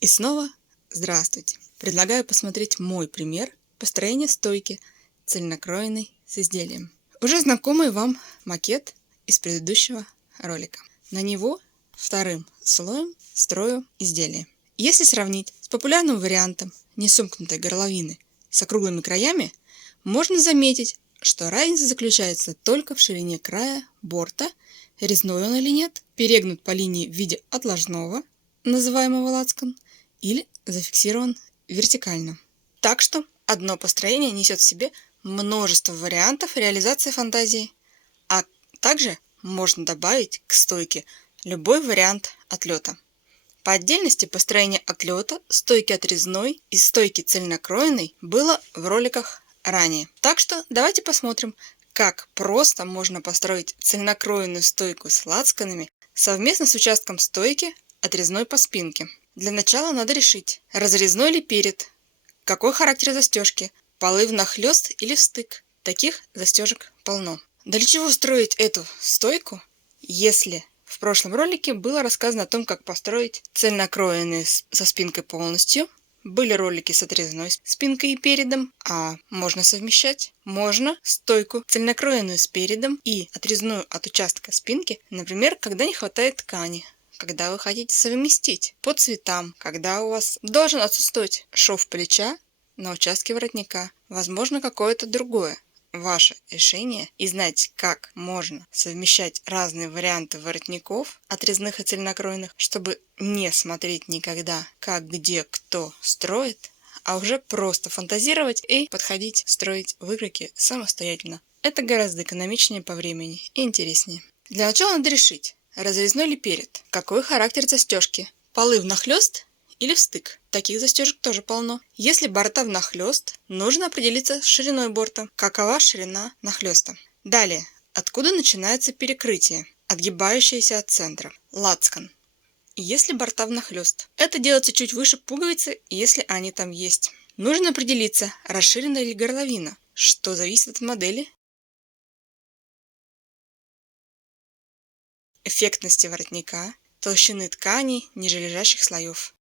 И снова здравствуйте! Предлагаю посмотреть мой пример построения стойки, цельнокроенной с изделием. Уже знакомый вам макет из предыдущего ролика. На него вторым слоем строю изделие. Если сравнить с популярным вариантом несомкнутой горловины с округлыми краями, можно заметить, что разница заключается только в ширине края борта, резной он или нет, перегнут по линии в виде отложного, называемого лацкан, или зафиксирован вертикально. Так что одно построение несет в себе множество вариантов реализации фантазии, а также можно добавить к стойке любой вариант отлета. По отдельности построение отлета, стойки отрезной и стойки цельнокроенной было в роликах ранее. Так что давайте посмотрим, как просто можно построить цельнокроенную стойку с лацканами совместно с участком стойки отрезной по спинке. Для начала надо решить, разрезной ли перед, какой характер застежки, полы внахлёст или в стык. Таких застежек полно. Для чего строить эту стойку, если в прошлом ролике было рассказано о том, как построить цельнокроенные со спинкой полностью. Были ролики с отрезной спинкой и передом, а можно совмещать. Можно стойку цельнокроенную с передом и отрезную от участка спинки, например, когда не хватает ткани. Когда вы хотите совместить по цветам, когда у вас должен отсутствовать шов плеча на участке воротника, возможно, какое-то другое ваше решение, и знать, как можно совмещать разные варианты воротников, отрезных и цельнокроенных, чтобы не смотреть никогда, как, где, кто строит, а уже просто фантазировать и подходить строить выкройки самостоятельно. Это гораздо экономичнее по времени и интереснее. Для начала надо решить, разрезной ли перед, какой характер застежки, полы внахлёст или в стык. Таких застежек тоже полно. Если борта внахлёст, нужно определиться с шириной борта. Какова ширина нахлёста. Далее, откуда начинается перекрытие, отгибающееся от центра. Лацкан. Если борта внахлёст. Это делается чуть выше пуговицы, если они там есть. Нужно определиться, расширена ли горловина, что зависит от модели, эффектности воротника, толщины тканей, нижележащих слоев.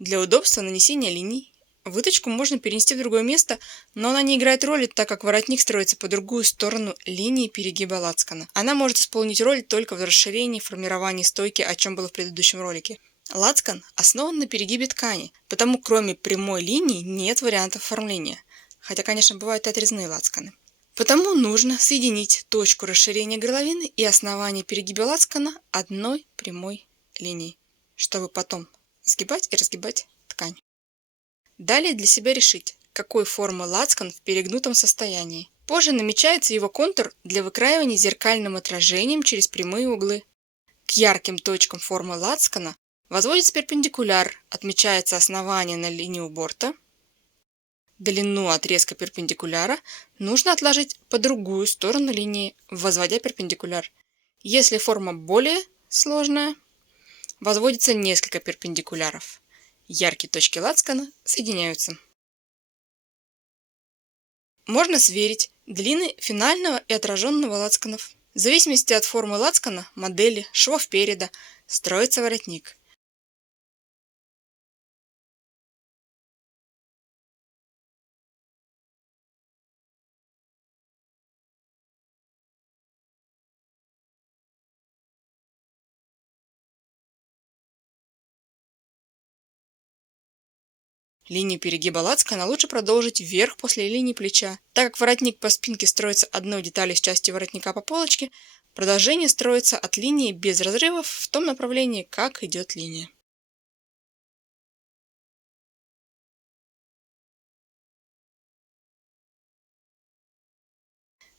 Для удобства нанесения линий выточку можно перенести в другое место, но она не играет роли, так как воротник строится по другую сторону линии перегиба лацкана. Она может исполнить роль только в расширении и формировании стойки, о чем было в предыдущем ролике. Лацкан основан на перегибе ткани, потому кроме прямой линии нет вариантов оформления, хотя, конечно, бывают и отрезные лацканы. Потому нужно соединить точку расширения горловины и основание перегиба лацкана одной прямой линией, чтобы потом сгибать и разгибать ткань. Далее для себя решить, какой формы лацкан в перегнутом состоянии. Позже намечается его контур для выкраивания зеркальным отражением через прямые углы. К ярким точкам формы лацкана возводится перпендикуляр, отмечается основание на линию борта. Длину отрезка перпендикуляра нужно отложить по другую сторону линии, возводя перпендикуляр. Если форма более сложная, возводится несколько перпендикуляров. Яркие точки лацкана соединяются. Можно сверить длины финального и отраженного лацканов. В зависимости от формы лацкана, модели, швов переда, строится воротник. Линию перегиба лацкана лучше продолжить вверх после линии плеча. Так как воротник по спинке строится одной деталью с части воротника по полочке, продолжение строится от линии без разрывов в том направлении, как идет линия.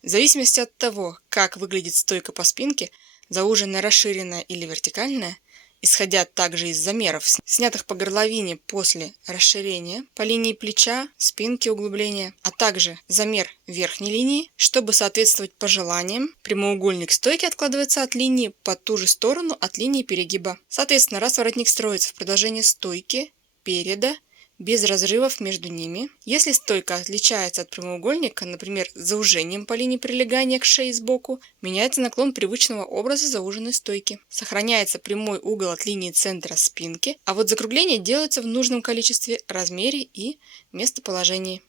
В зависимости от того, как выглядит стойка по спинке, зауженная, расширенная или вертикальная, исходя также из замеров, снятых по горловине после расширения, по линии плеча, спинки углубления, а также замер верхней линии, чтобы соответствовать пожеланиям, прямоугольник стойки откладывается от линии по ту же сторону от линии перегиба. Соответственно, раз воротник строится в продолжении стойки, переда, без разрывов между ними. Если стойка отличается от прямоугольника, например, заужением по линии прилегания к шее сбоку, меняется наклон привычного образа зауженной стойки. Сохраняется прямой угол от линии центра спинки, а вот закругления делаются в нужном количестве, размере и местоположении.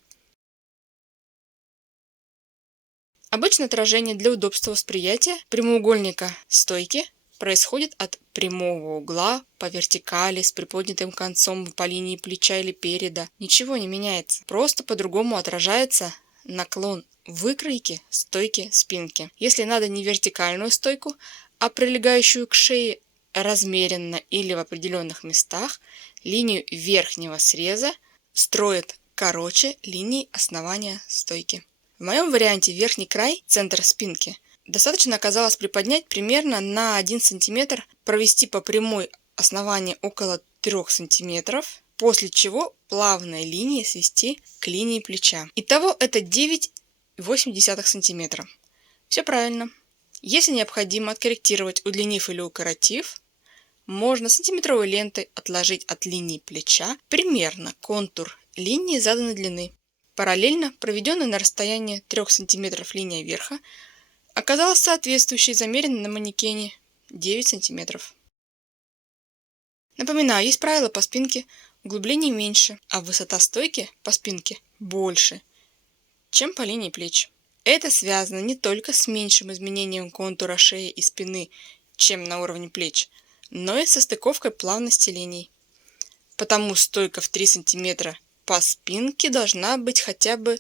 Обычно отражение для удобства восприятия прямоугольника стойки происходит от прямого угла по вертикали с приподнятым концом по линии плеча или переда. Ничего не меняется, просто по-другому отражается наклон выкройки стойки спинки. Если надо не вертикальную стойку, а прилегающую к шее размеренно или в определенных местах, линию верхнего среза строят короче линии основания стойки. В моем варианте верхний край, центр спинки, достаточно оказалось приподнять примерно на 1 см, провести по прямой основание около 3 см, после чего плавной линией свести к линии плеча. Итого это 9,8 см. Все правильно. Если необходимо откорректировать, удлинив или укоротив, можно сантиметровой лентой отложить от линии плеча примерно контур линии заданной длины. Параллельно проведенная на расстоянии 3 см линия верха оказалась соответствующей замеренной на манекене 9 см. Напоминаю, есть правило по спинке: углубление меньше, а высота стойки по спинке больше, чем по линии плеч. Это связано не только с меньшим изменением контура шеи и спины, чем на уровне плеч, но и со стыковкой плавности линий. Потому стойка в 3 см по спинке должна быть хотя бы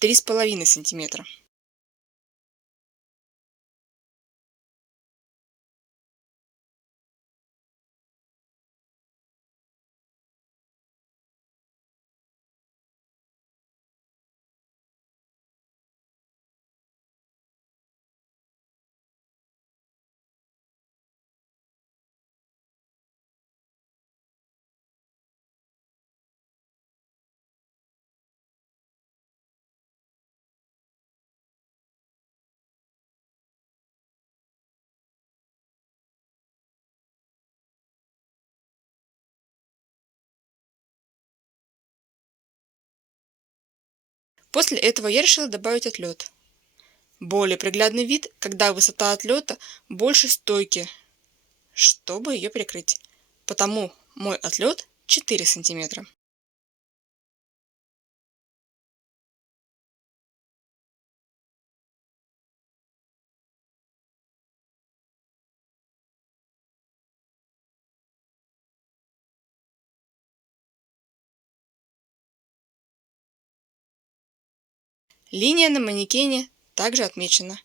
3,5 см. После этого я решила добавить отлет. Более приглядный вид, когда высота отлета больше стойки, чтобы ее прикрыть. Потому мой отлет 4 см. Линия на манекене также отмечена.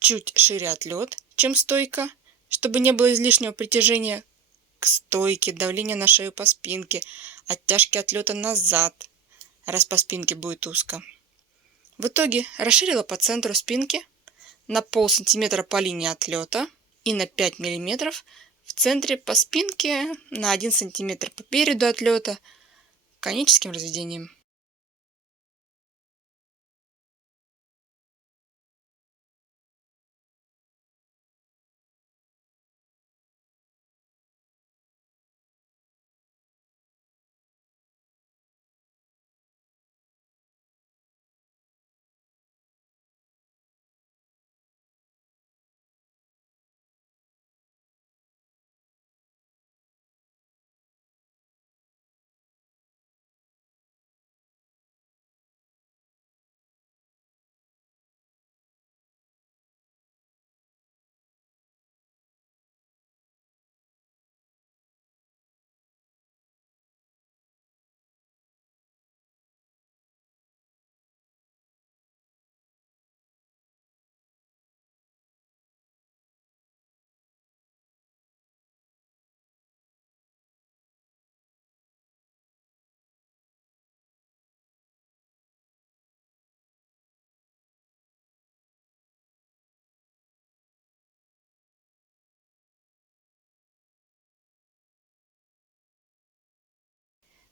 Чуть шире отлет, чем стойка, чтобы не было излишнего притяжения к стойке, давления на шею по спинке, оттяжки отлета назад, раз по спинке будет узко. В итоге расширила по центру спинки на полсантиметра по линии отлета и на 5 мм в центре по спинке, на 1 см по переду отлета коническим разведением.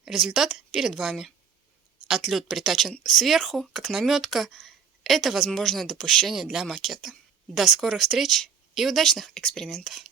Результат перед вами. Отлет притачен сверху, как наметка. Это возможное допущение для макета. До скорых встреч и удачных экспериментов!